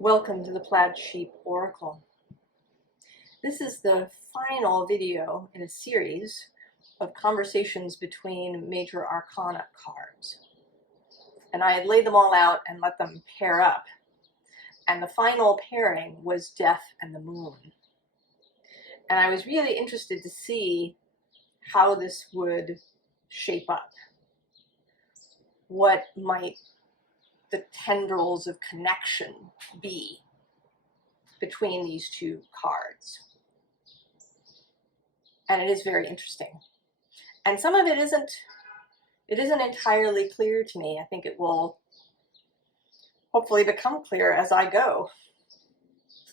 Welcome to the Plaid Sheep Oracle. This is the final video in a series of conversations between major arcana cards. And I had laid them all out and let them pair up. And the final pairing was Death and the Moon. And I was really interested to see how this would shape up. What might the tendrils of connection be between these two cards. And it is very interesting. And some of it isn't entirely clear to me. I think it will hopefully become clear as I go,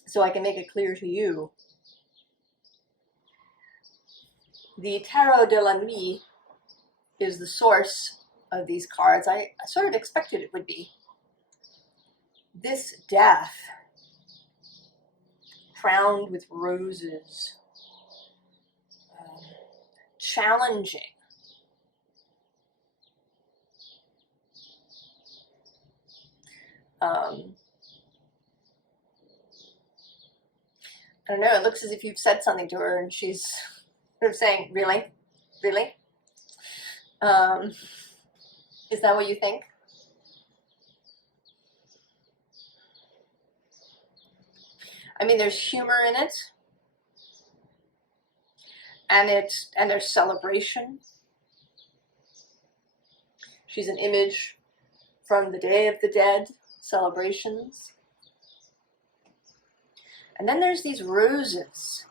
so I can make it clear to you. The Tarot de la Nuit is the source of these cards. I sort of expected it would be. This death, crowned with roses, challenging, I don't know, it looks as if you've said something to her and she's sort of saying, really? Really? Is that what you think? I mean, there's humor in it, and there's celebration. She's an image from the Day of the Dead celebrations. And then there's these roses,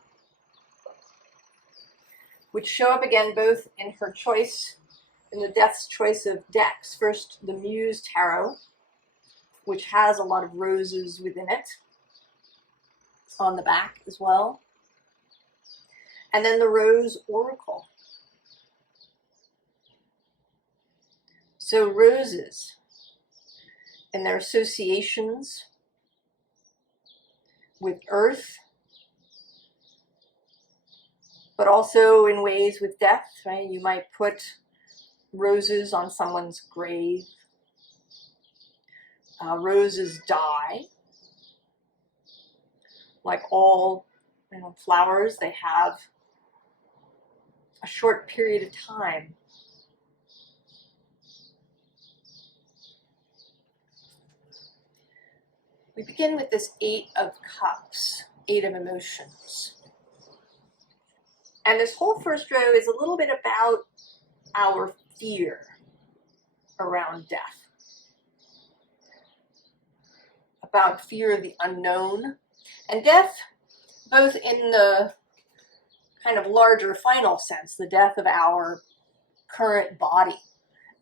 which show up again both in her choice, in the Death's choice of decks. First, the Muse Tarot, which has a lot of roses within it, on the back as well. And then the Rose Oracle. So roses and their associations with earth, but also in ways with death, right? You might put roses on someone's grave. Roses die. Like all flowers, they have a short period of time. We begin with this Eight of Cups, Eight of Emotions. And this whole first row is a little bit about our fear around death. About fear of the unknown. And death, both in the kind of larger final sense, the death of our current body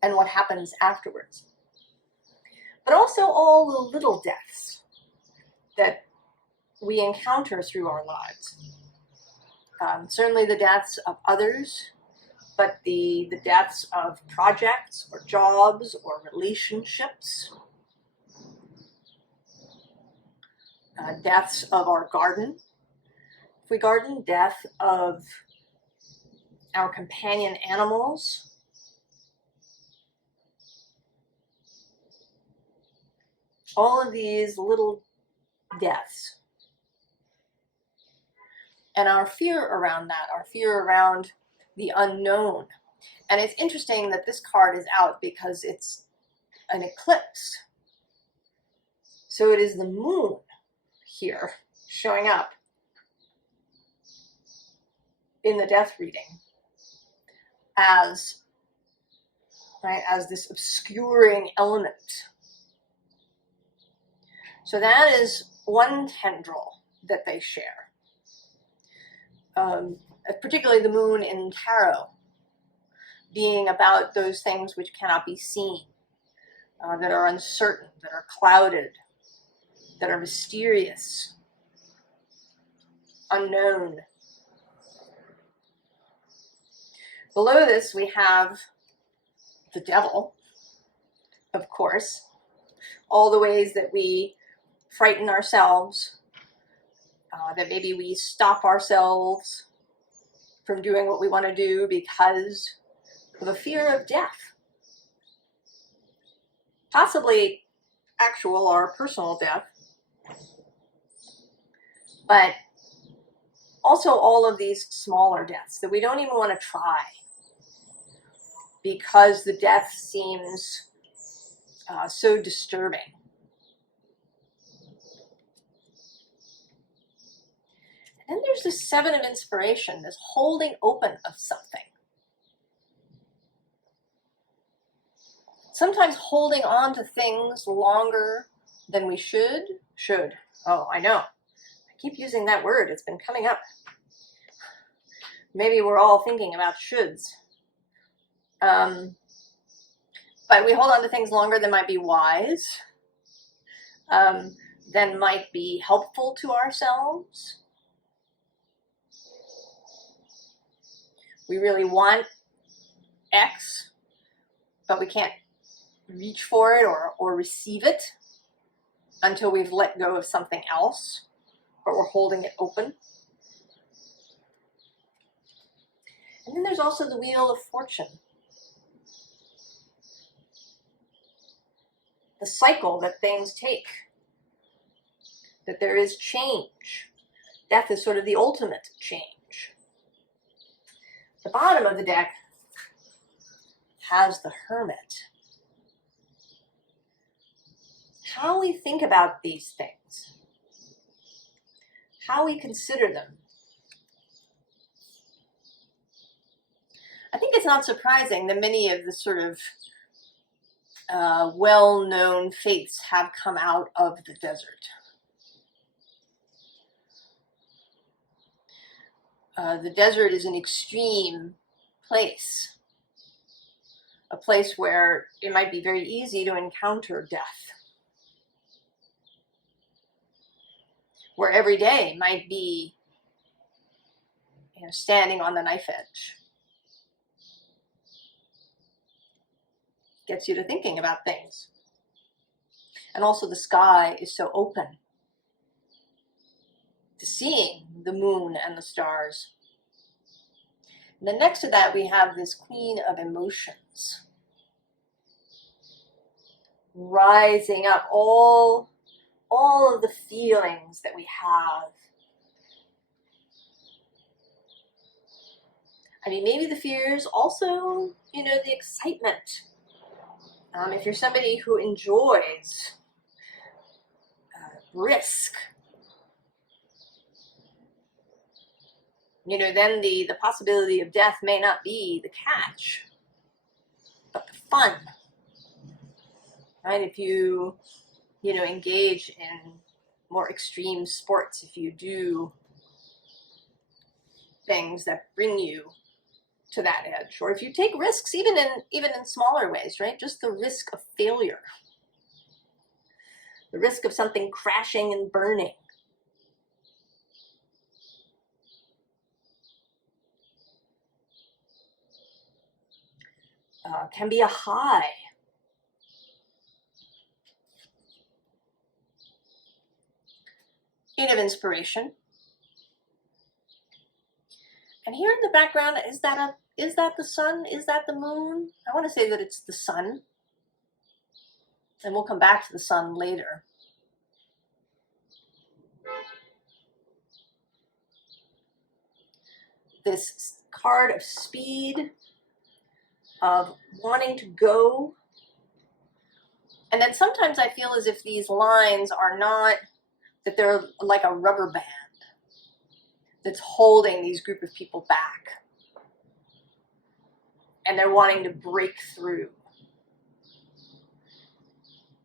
and what happens afterwards, but also all the little deaths that we encounter through our lives. Certainly the deaths of others, but the deaths of projects or jobs or relationships. Deaths of our garden, if we garden, death of our companion animals, all of these little deaths. And our fear around that, our fear around the unknown. And it's interesting that this card is out because it's an eclipse. So it is the moon here showing up in the death reading as this obscuring element. So that is one tendril that they share, particularly the moon in tarot being about those things which cannot be seen, that are uncertain, that are clouded, that are mysterious, unknown. Below this, we have the devil, of course, all the ways that we frighten ourselves, that maybe we stop ourselves from doing what we want to do because of a fear of death. Possibly actual or personal death, But also all of these smaller deaths that we don't even want to try because the death seems so disturbing. And then there's the Seven of Inspiration, this holding open of something. Sometimes holding on to things longer than we should. Oh, I know. I keep using that word. It's been coming up. Maybe we're all thinking about shoulds. But we hold on to things longer than might be wise, than might be helpful to ourselves. We really want X, but we can't reach for it or receive it until we've let go of something else, but we're holding it open. And then there's also the Wheel of Fortune. The cycle that things take. That there is change. Death is sort of the ultimate change. The bottom of the deck has the Hermit. How we think about these things. How we consider them. I think it's not surprising that many of the sort of well-known faiths have come out of the desert. The desert is an extreme place. A place where it might be very easy to encounter death. Where every day might be, standing on the knife edge. Gets you to thinking about things. And also the sky is so open to seeing the moon and the stars. And then next to that we have this Queen of Emotions. Rising up all of the feelings that we have. I mean, maybe the fears, also, the excitement. If you're somebody who enjoys risk, then the possibility of death may not be the catch, but the fun. Right? If you, engage in more extreme sports, if you do things that bring you to that edge, or if you take risks, even in smaller ways, right? Just the risk of failure, the risk of something crashing and burning. Can be a high. Eight of Inspiration. And here in the background, is that the sun? Is that the moon? I want to say that it's the sun. And we'll come back to the sun later. This card of speed, of wanting to go. And then sometimes I feel as if these lines are not, that they're like a rubber band that's holding these group of people back. And they're wanting to break through.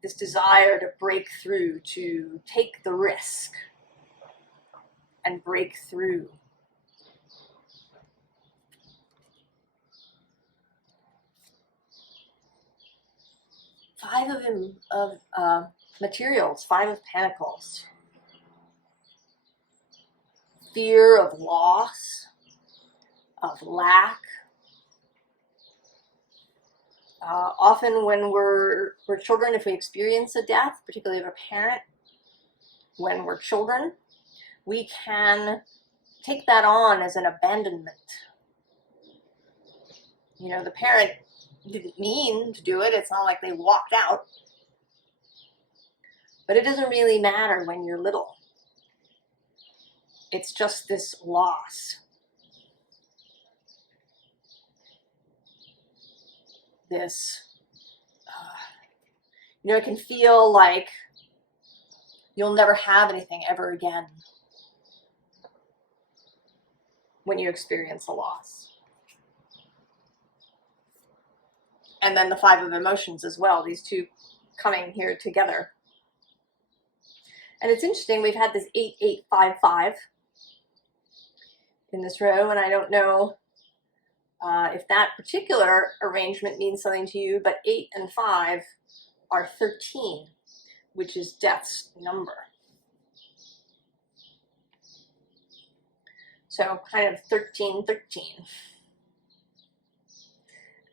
This desire to break through, to take the risk and break through. Five of materials, Five of Pentacles. Fear of loss, of lack. Often when we're children, if we experience a death, particularly of a parent, when we're children, we can take that on as an abandonment. The parent didn't mean to do it. It's not like they walked out. But it doesn't really matter when you're little. It's just this loss. This, it can feel like you'll never have anything ever again when you experience a loss. And then the 5 of emotions as well, these two coming here together. And it's interesting, we've had this 8855 in this row, and I don't know if that particular arrangement means something to you, but 8 and 5 are 13, which is death's number. So kind of 1313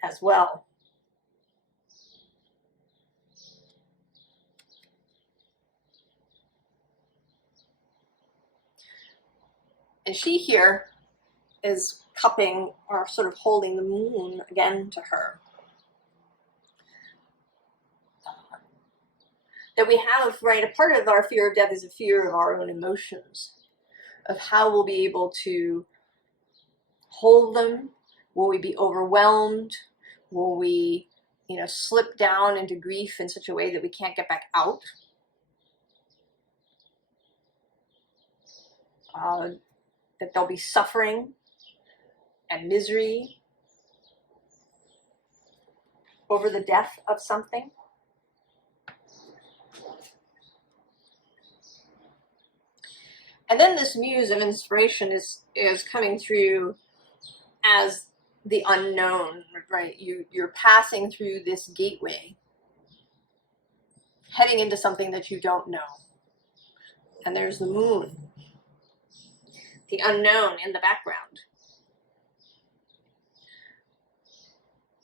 as well. And she here is cupping or sort of holding the moon again to her. That we have, right, a part of our fear of death is a fear of our own emotions, of how we'll be able to hold them. Will we be overwhelmed? Will we, slip down into grief in such a way that we can't get back out? That there'll be suffering and misery over the death of something. And then this muse of inspiration is coming through as the unknown, right? You're passing through this gateway, heading into something that you don't know. And there's the moon, the unknown in the background.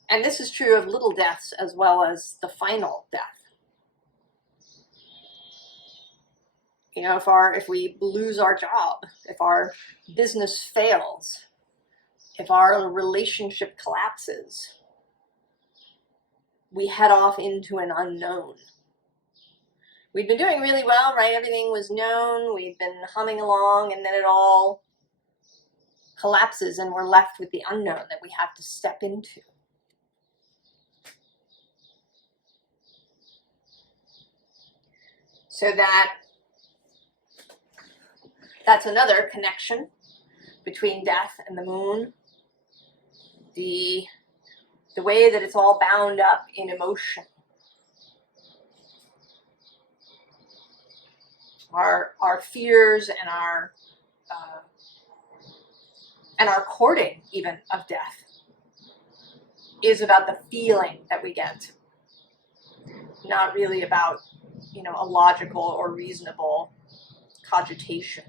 And this is true of little deaths as well as the final death. If we lose our job, if our business fails, if our relationship collapses, we head off into an unknown. We'd been doing really well, right? Everything was known. We'd been humming along, and then it all collapses and we're left with the unknown that we have to step into. So that's another connection between death and the moon. The way that it's all bound up in emotion. Our fears and our courting even of death is about the feeling that we get, not really about a logical or reasonable cogitation.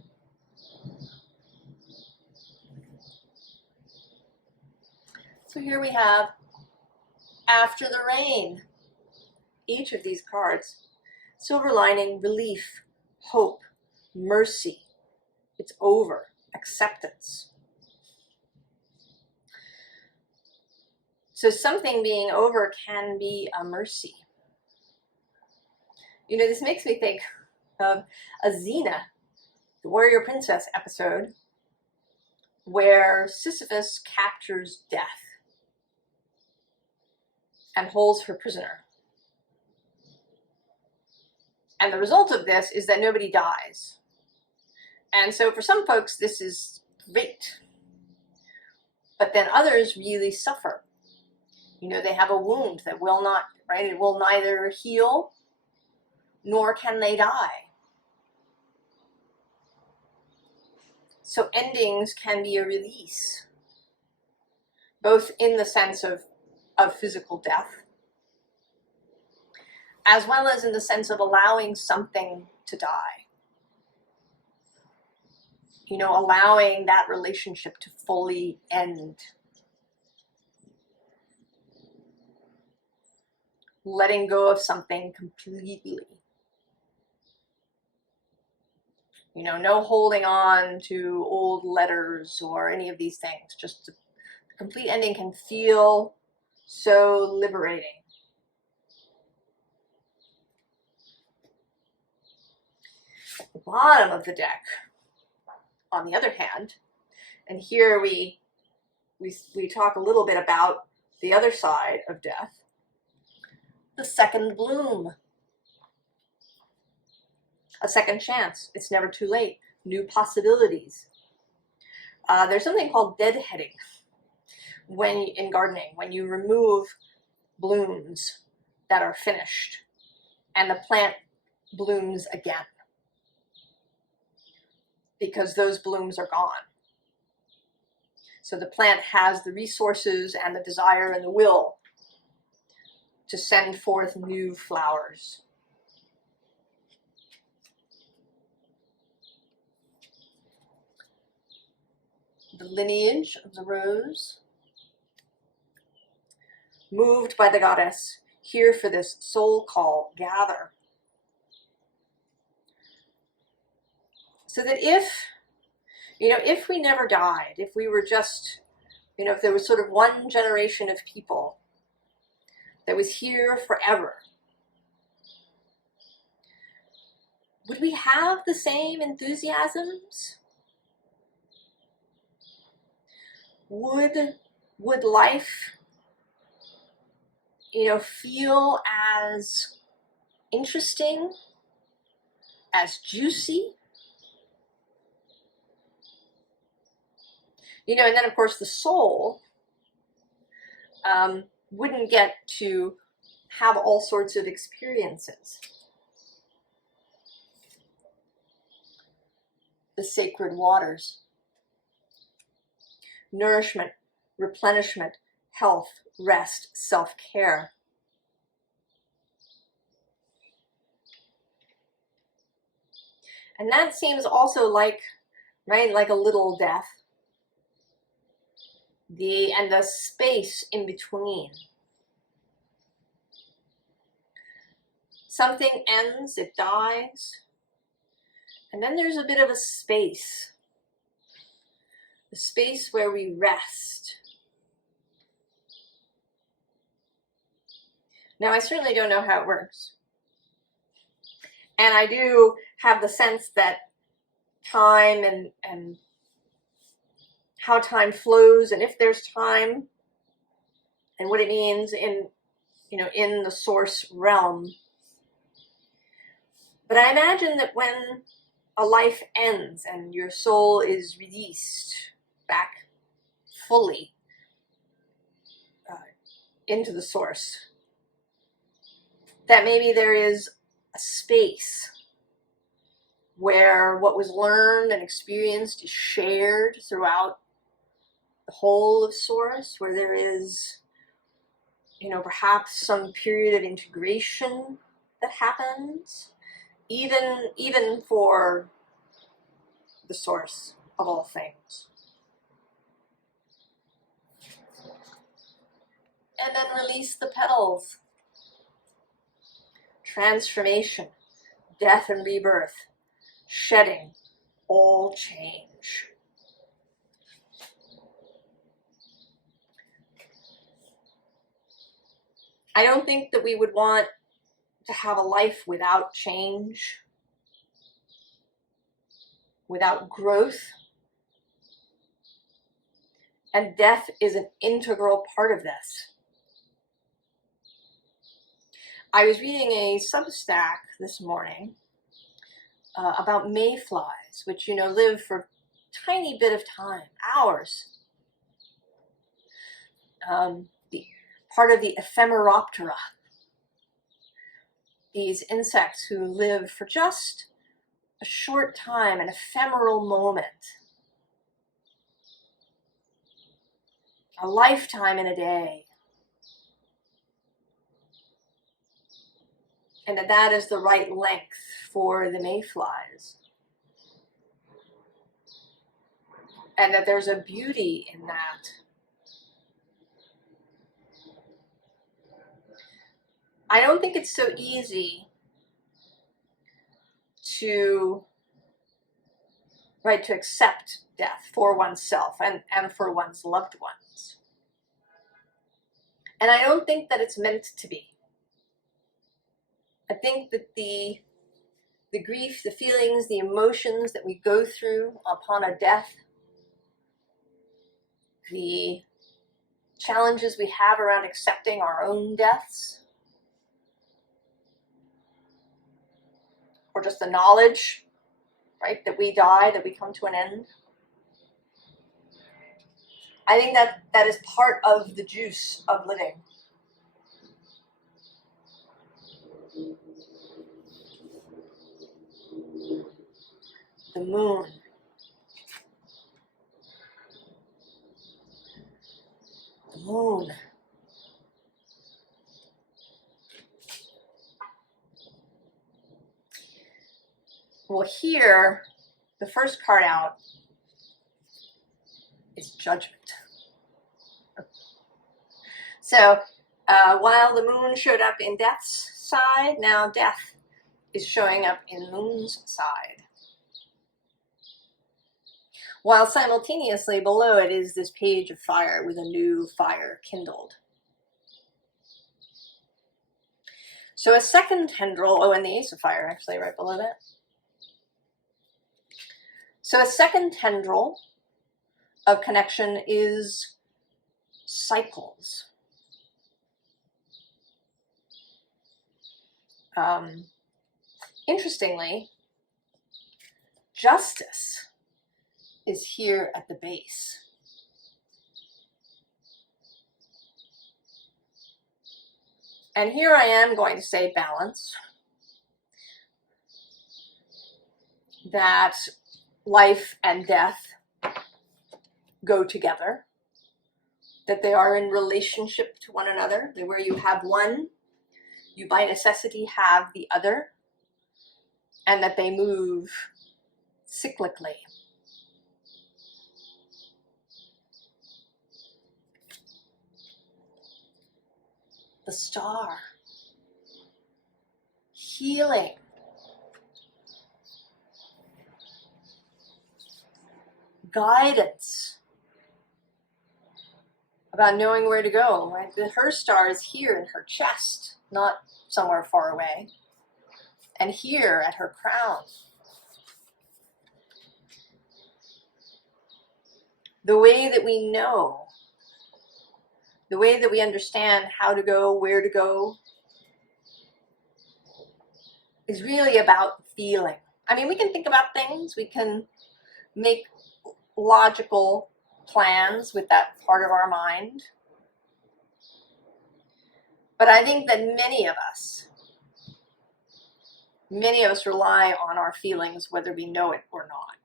So here we have after the rain. Each of these cards, silver lining, relief, hope, mercy. It's over, acceptance. So something being over can be a mercy. This makes me think of a Xena, the warrior princess episode, where Sisyphus captures death and holds her prisoner. And the result of this is that nobody dies. And so for some folks, this is great. But then others really suffer. They have a wound that will not, right? It will neither heal nor can they die. So endings can be a release, both in the sense of physical death, as well as in the sense of allowing something to die. Allowing that relationship to fully end. Letting go of something completely. No holding on to old letters or any of these things. Just the complete ending can feel so liberating. The bottom of the deck, on the other hand, and here we talk a little bit about the other side of death, the second bloom, a second chance. It's never too late. New possibilities. There's something called deadheading in gardening, when you remove blooms that are finished and the plant blooms again because those blooms are gone. So the plant has the resources and the desire and the will to send forth new flowers. The lineage of the rose, moved by the goddess, here for this soul call, gather. So that if we never died, if we were just, if there was sort of one generation of people that was here forever, would we have the same enthusiasms? Would life, feel as interesting, as juicy? And then of course the soul wouldn't get to have all sorts of experiences. The sacred waters. Nourishment, replenishment, health, rest, self-care. And that seems also like a little death. And the space in between. Something ends, it dies, and then there's a bit of a space where we rest. Now, I certainly don't know how it works. And I do have the sense that time and how time flows, and if there's time, and what it means in the source realm. But I imagine that when a life ends and your soul is released back fully into the source, that maybe there is a space where what was learned and experienced is shared throughout the whole of source, where there is, perhaps some period of integration that happens, even for the source of all things. And then release the petals. Transformation, death and rebirth, shedding, all change. I don't think that we would want to have a life without change, without growth. And death is an integral part of this. I was reading a Substack this morning about mayflies, which, live for a tiny bit of time, hours. Part of the ephemeroptera. These insects who live for just a short time, an ephemeral moment. A lifetime in a day. And that is the right length for the mayflies. And that there's a beauty in that. I don't think it's so easy to accept death for oneself and for one's loved ones. And I don't think that it's meant to be. I think that the the grief, the feelings, the emotions that we go through upon a death, the challenges we have around accepting our own deaths, or just the knowledge, right, that we die, that we come to an end. I think that is part of the juice of living. The moon. The moon. Well, here, the first card out is Judgment. So while the moon showed up in Death's side, now Death is showing up in Moon's side. While simultaneously below it is this page of fire with a new fire kindled. So a second tendril, oh, and the Ace of Fire actually right below that. So a second tendril of connection is cycles. Interestingly, Justice is here at the base. And here I am going to say balance. That life and death go together. That they are in relationship to one another. That where you have one, you by necessity have the other. And that they move cyclically. The Star. Healing. Guidance. About knowing where to go. Right? Her star is here in her chest, not somewhere far away. And here at her crown. The way that we know, the way that we understand how to go, where to go, is really about feeling. I mean, we can think about things, we can make logical plans with that part of our mind. But I think that many of us rely on our feelings, whether we know it or not.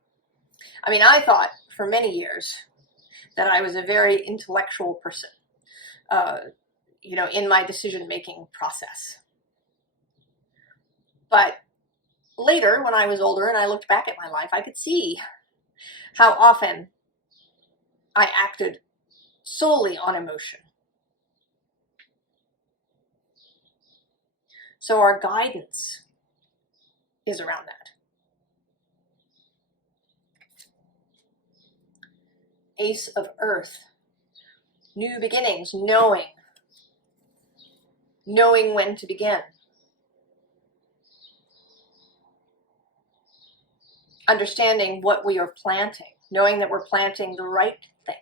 I mean, I thought for many years that I was a very intellectual person, in my decision-making process. But later, when I was older and I looked back at my life, I could see how often I acted solely on emotion. So our guidance is around that. Ace of Earth. New beginnings, knowing when to begin. Understanding what we are planting, knowing that we're planting the right thing.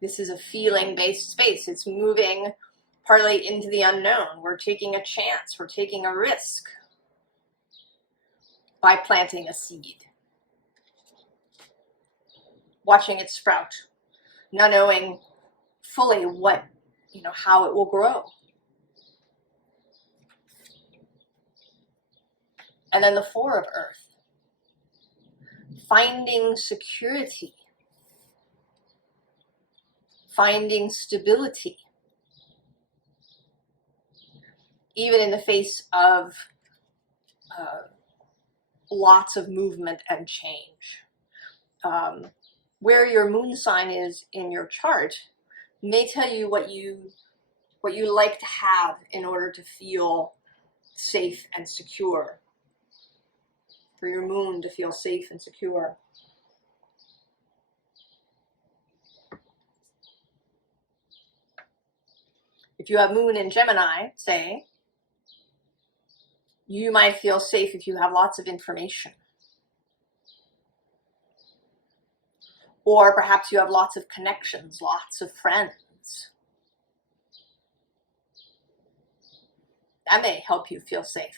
This is a feeling-based space. It's moving partly into the unknown. We're taking a chance. We're taking a risk by planting a seed. Watching it sprout. Not knowing fully what, how it will grow. And then the Four of Earth. Finding security. Finding stability. Even in the face of lots of movement and change. Where your moon sign is in your chart may tell you what you like to have in order to feel safe and secure. For your moon to feel safe and secure. If you have moon in Gemini, say, you might feel safe if you have lots of information. Or perhaps you have lots of connections, lots of friends. That may help you feel safe.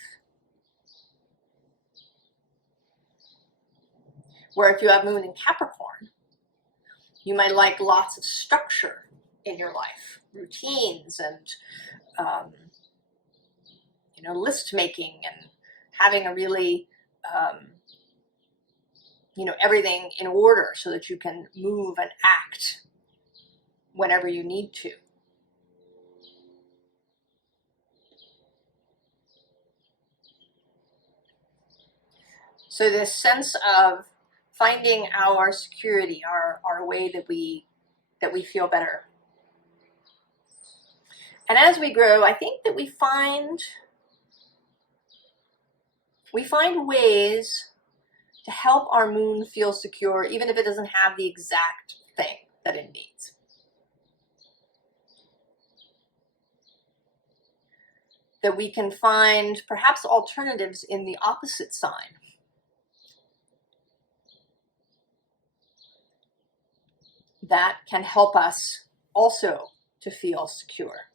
Where if you have moon in Capricorn, you might like lots of structure in your life, routines and list making and having a really everything in order so that you can move and act whenever you need to. So this sense of finding our security, our way that we feel better. And as we grow, I think that we find ways to help our moon feel secure, even if it doesn't have the exact thing that it needs. That we can find perhaps alternatives in the opposite sign. That can help us also to feel secure,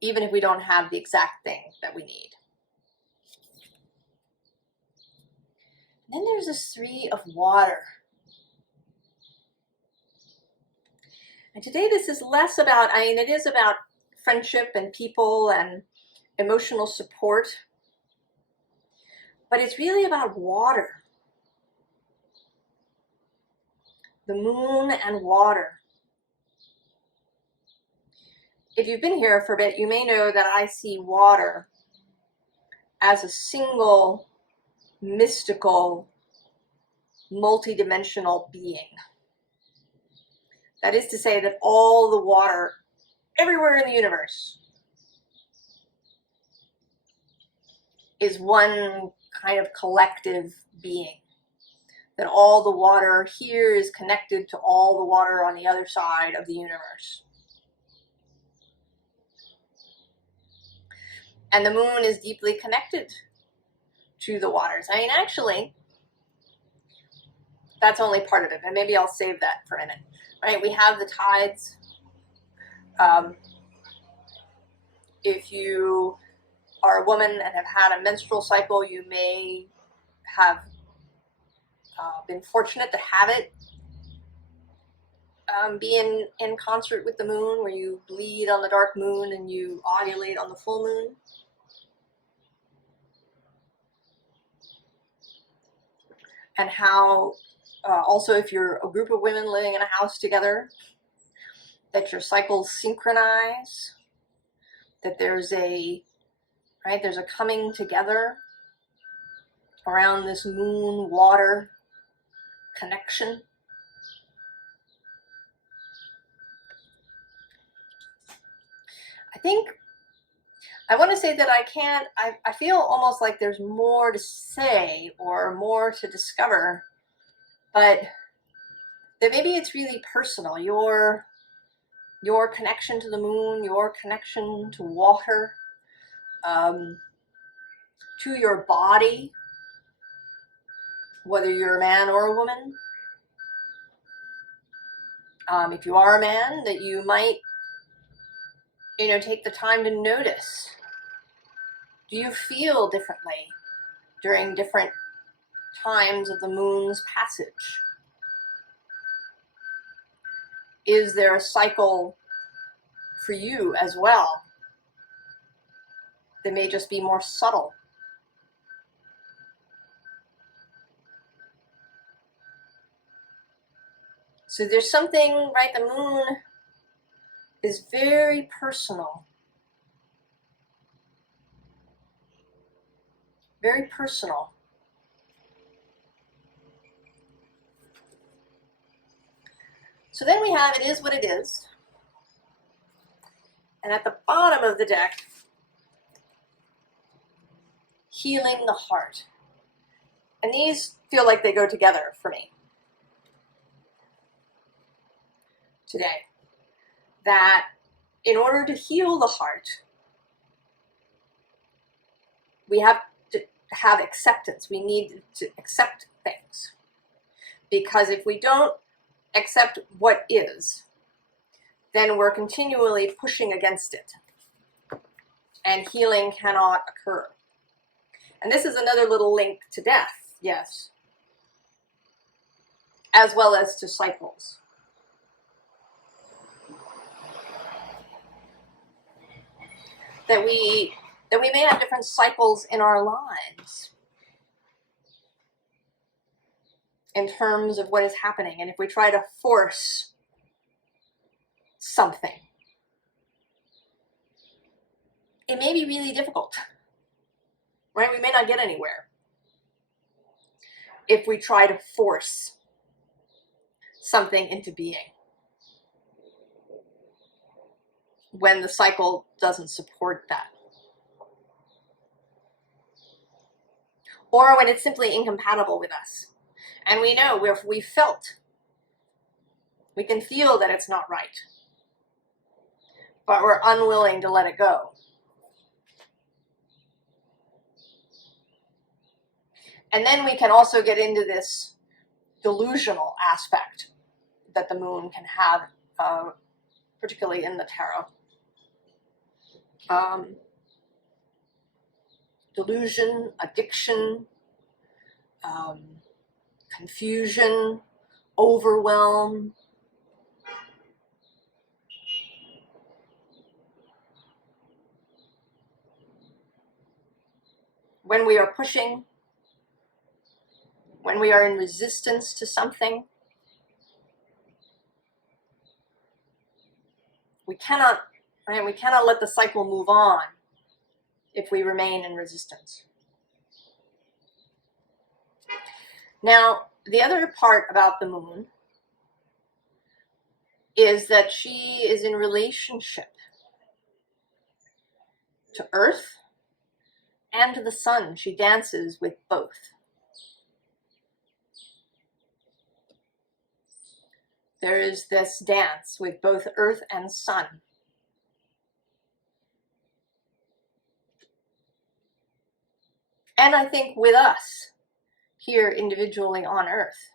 even if we don't have the exact thing that we need. And then there's this 3 of water. And today this is less about, it is about friendship and people and emotional support, but it's really about water. The moon and water. If you've been here for a bit, you may know that I see water as a single, mystical, multidimensional being. That is to say that all the water everywhere in the universe is one kind of collective being. That all the water here is connected to all the water on the other side of the universe. And the moon is deeply connected to the waters. Actually, that's only part of it, and maybe I'll save that for a minute. Right? We have the tides. If you are a woman and have had a menstrual cycle, you may have been fortunate to have it be in concert with the moon, where you bleed on the dark moon and you ovulate on the full moon. And how also if you're a group of women living in a house together, that your cycles synchronize, that there's a coming together around this moon water connection. I want to say that I feel almost like there's more to say or more to discover, but that maybe it's really personal. Your connection to the moon, your connection to water, to your body, whether you're a man or a woman. If you are a man, that you might, take the time to notice. Do you feel differently during different times of the moon's passage? Is there a cycle for you as well that may just be more subtle? So there's something, right? The moon is very personal. Very personal. So then we have It Is What It Is. And at the bottom of the deck, Healing the Heart. And these feel like they go together for me today. That in order to heal the heart, we have to have acceptance. We need to accept things. Because if we don't accept what is, then we're continually pushing against it. And healing cannot occur. And this is another little link to death, yes, as well as to cycles. That we may have different cycles in our lives in terms of what is happening. And if we try to force something, it may be really difficult, right? We may not get anywhere if we try to force something into being when the cycle doesn't support that. Or when it's simply incompatible with us. And we know if we can feel that it's not right, but we're unwilling to let it go. And then we can also get into this delusional aspect that the moon can have, particularly in the tarot. Delusion, addiction, confusion, overwhelm. When we are pushing, when we are in resistance to something, we cannot let the cycle move on if we remain in resistance. Now, the other part about the moon is that she is in relationship to Earth and to the sun. She dances with both. There is this dance with both Earth and sun. And I think with us here individually on Earth.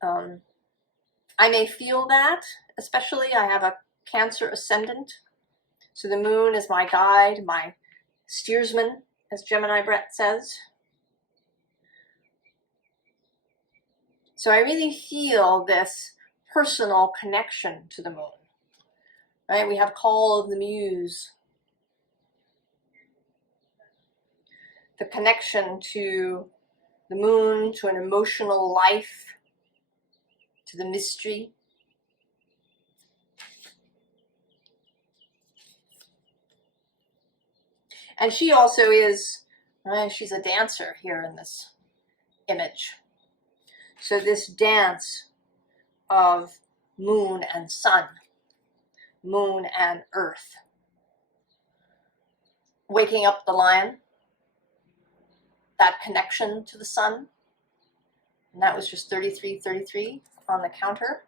I may feel that, especially I have a Cancer ascendant. So the moon is my guide, my steersman, as Gemini Brett says. So I really feel this personal connection to the moon. Right? We have Call of the Muse. The connection to the moon, to an emotional life, to the mystery. And she also is, she's a dancer here in this image. So this dance of moon and sun, moon and earth. Waking up the lion, that connection to the sun. And that was just 3333 on the counter.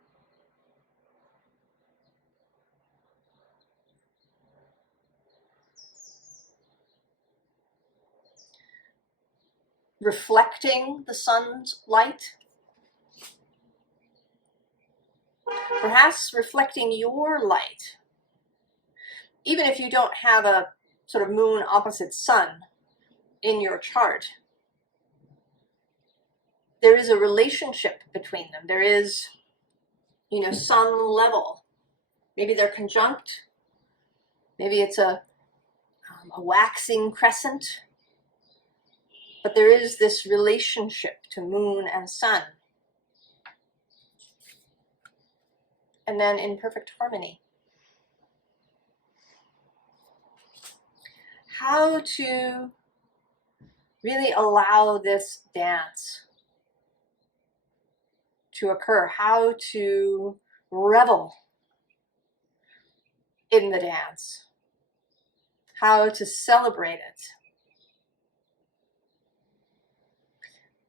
Reflecting the sun's light. Perhaps reflecting your light. Even if you don't have a sort of moon opposite sun in your chart, there is a relationship between them. There is, sun level. Maybe they're conjunct. Maybe it's a waxing crescent. But there is this relationship to moon and sun. And then in perfect harmony. How to really allow this dance to occur. How to revel in the dance. How to celebrate it.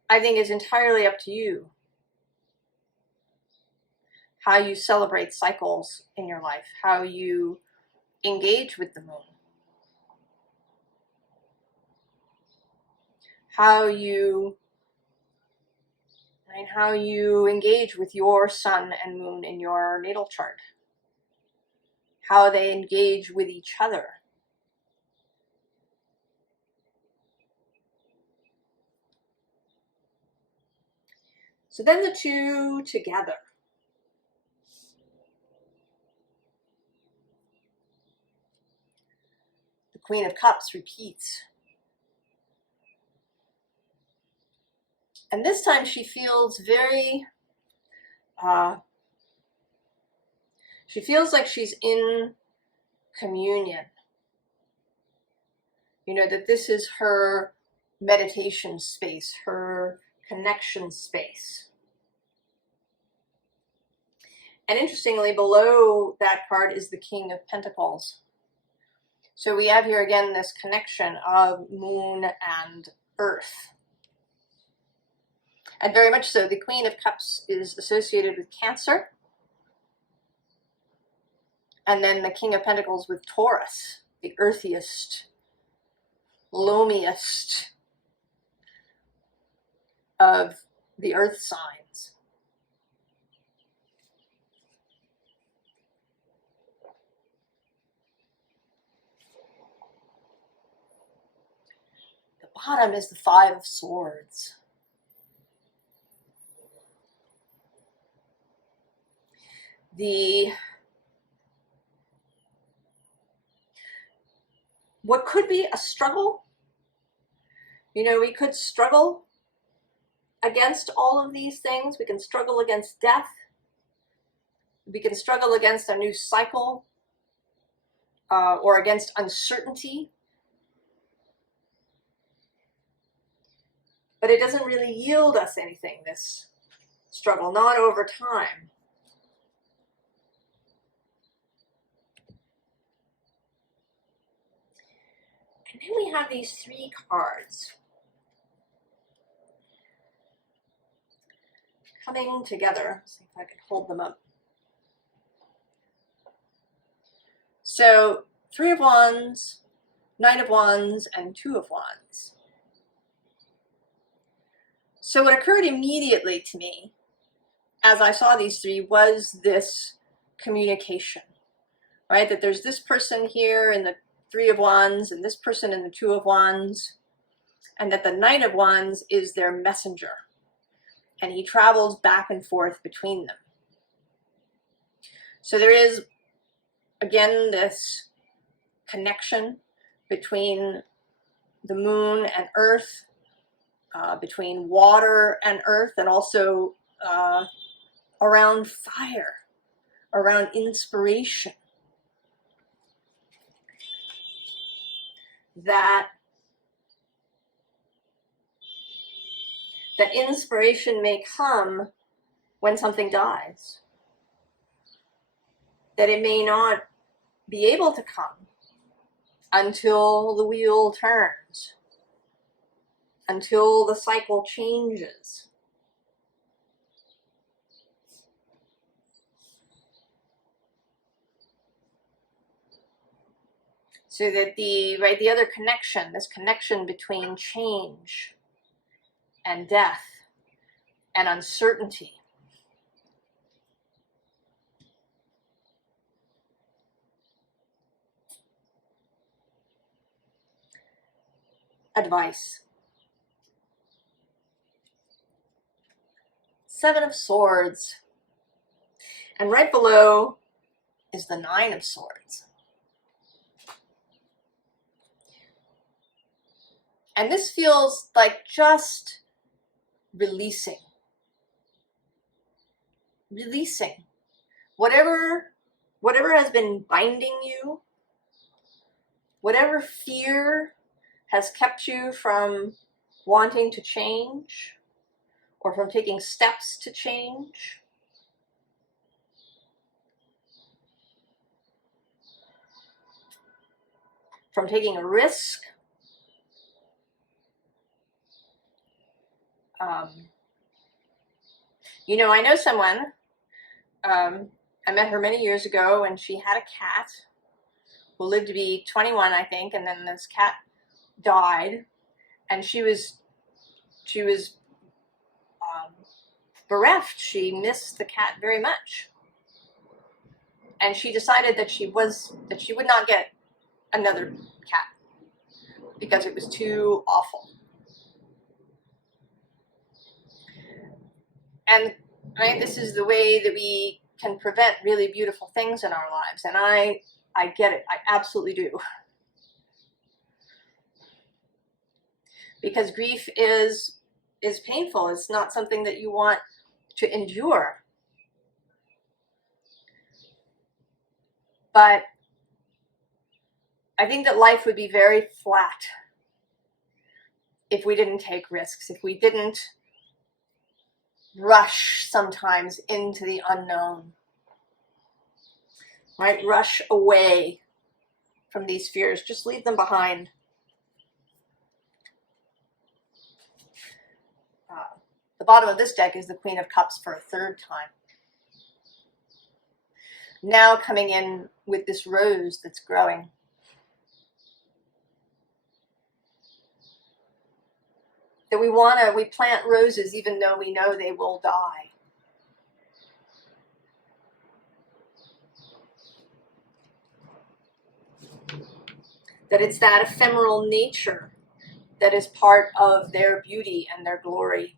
I think it's entirely up to you. how you celebrate cycles in your life, how you engage with the moon, how you engage with your sun and moon in your natal chart, how they engage with each other. So then the two together. The Queen of Cups repeats. And this time she feels very, she feels like she's in communion. You know, that this is her meditation space, her connection space. And interestingly, below that card is the King of Pentacles. So we have here again this connection of moon and earth. And very much so, the Queen of Cups is associated with Cancer. And then the King of Pentacles with Taurus, the earthiest, loamiest of the earth signs. The bottom is the Five of Swords. What could be a struggle, you know, we could struggle against all of these things. We can struggle against death. We can struggle against a new cycle, or against uncertainty. But it doesn't really yield us anything, this struggle, not over time. And then we have these three cards coming together. Let's see if I can hold them up. So, Three of Wands, Knight of Wands, and Two of Wands. So what occurred immediately to me as I saw these three was this communication, right? That there's this person here in the Three of Wands and this person in the Two of Wands, and that the Knight of Wands is their messenger, and he travels back and forth between them. So there is, again, this connection between the moon and earth, between water and earth, and also around fire, around inspiration. That inspiration may come when something dies. That it may not be able to come until the wheel turns, until the cycle changes. So that the other connection, this connection between change and death and uncertainty, advice. Seven of Swords. And right below is the Nine of Swords. And this feels like just releasing. Releasing. Whatever has been binding you, whatever fear has kept you from wanting to change or from taking steps to change, from taking a risk, you know, I know someone I met her many years ago, and she had a cat who lived to be 21, I think, and then this cat died, and she was bereft. She missed the cat very much, and she decided that she would not get another cat because it was too awful. And this is the way that we can prevent really beautiful things in our lives, and I get it. I absolutely do. Because grief is painful. It's not something that you want to endure. But I think that life would be very flat if we didn't take risks, if we didn't rush sometimes into the unknown, right? Rush away from these fears. Just leave them behind. The bottom of this deck is the Queen of Cups for a third time. Now coming in with this rose that's growing. That we plant roses even though we know they will die. That it's that ephemeral nature that is part of their beauty and their glory.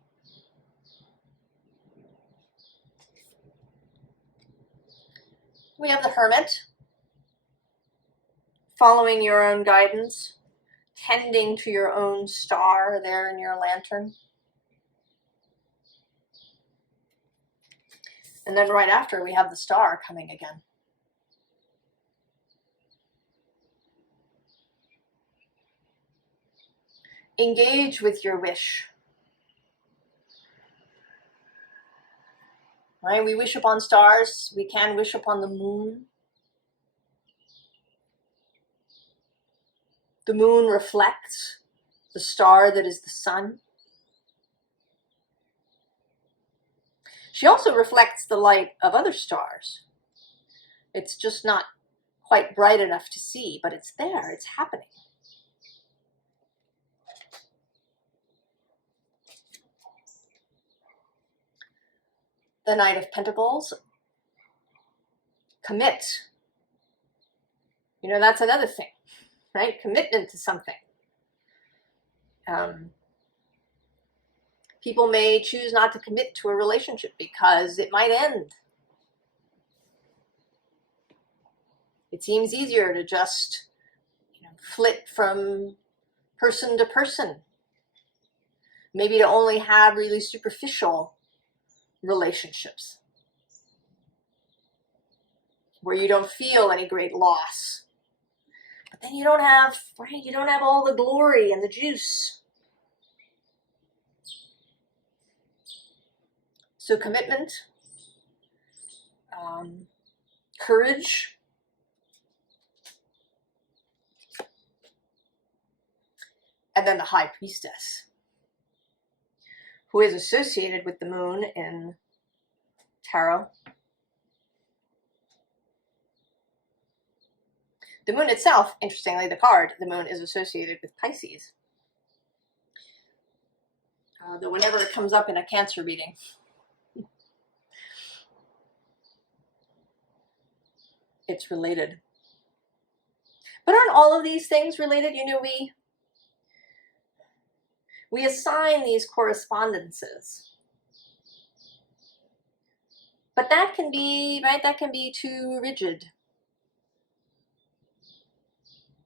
We have the Hermit, following your own guidance, tending to your own star there in your lantern. And then right after, we have the Star coming again. Engage with your wish. Right? We wish upon stars. We can wish upon the moon. The moon reflects the star that is the sun. She also reflects the light of other stars. It's just not quite bright enough to see, but it's there, it's happening. The Knight of Pentacles. Commit. You know, that's another thing, right? Commitment to something. People may choose not to commit to a relationship because it might end. It seems easier to just flit from person to person. Maybe to only have really superficial relationships where you don't feel any great loss. But then you don't have, right? You don't have all the glory and the juice. So commitment, courage, and then the High Priestess, who is associated with the moon in tarot. The moon itself, interestingly, the card, the moon is associated with Pisces. Though whenever it comes up in a Cancer reading, it's related. But aren't all of these things related? You know, we assign these correspondences. But that can be, right, that can be too rigid.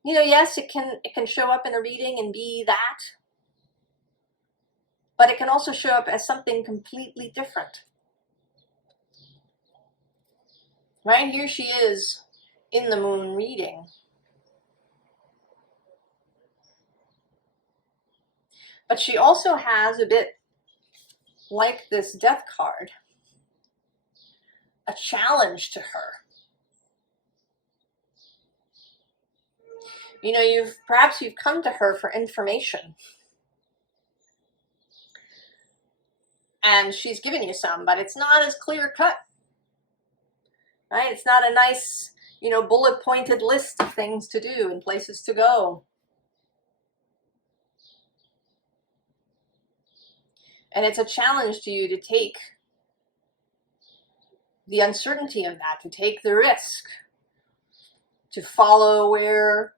You know, yes, it can show up in a reading and be that. But it can also show up as something completely different. Right here she is in the moon reading. But she also has a bit like this Death card, a challenge to her. You know, perhaps you've come to her for information. And she's given you some, but it's not as clear cut right? It's not a nice, you know, bullet pointed list of things to do and places to go. And it's a challenge to you to take the uncertainty of that, to take the risk, to follow where,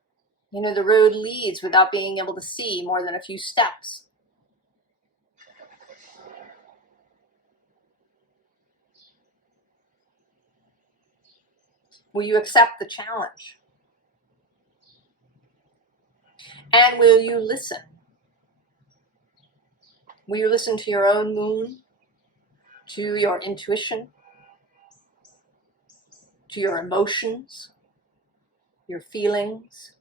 you know, the road leads without being able to see more than a few steps. Will you accept the challenge? And will you listen? Will you listen to your own moon, to your intuition, to your emotions, your feelings?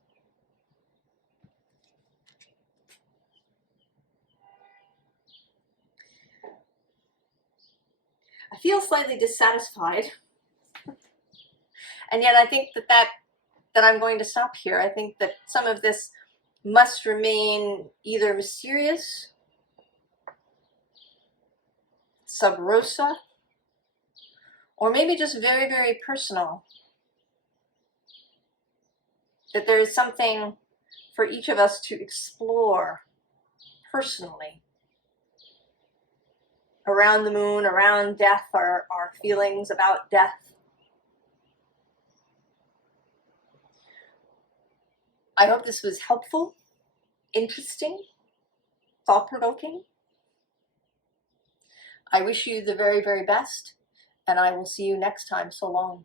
I feel slightly dissatisfied. And yet I think that I'm going to stop here. I think that some of this must remain either mysterious, sub rosa, or maybe just very, very personal. That there is something for each of us to explore personally around the moon, around death, our feelings about death. I hope this was helpful, interesting, thought-provoking. I wish you the very, very best, and I will see you next time. So long.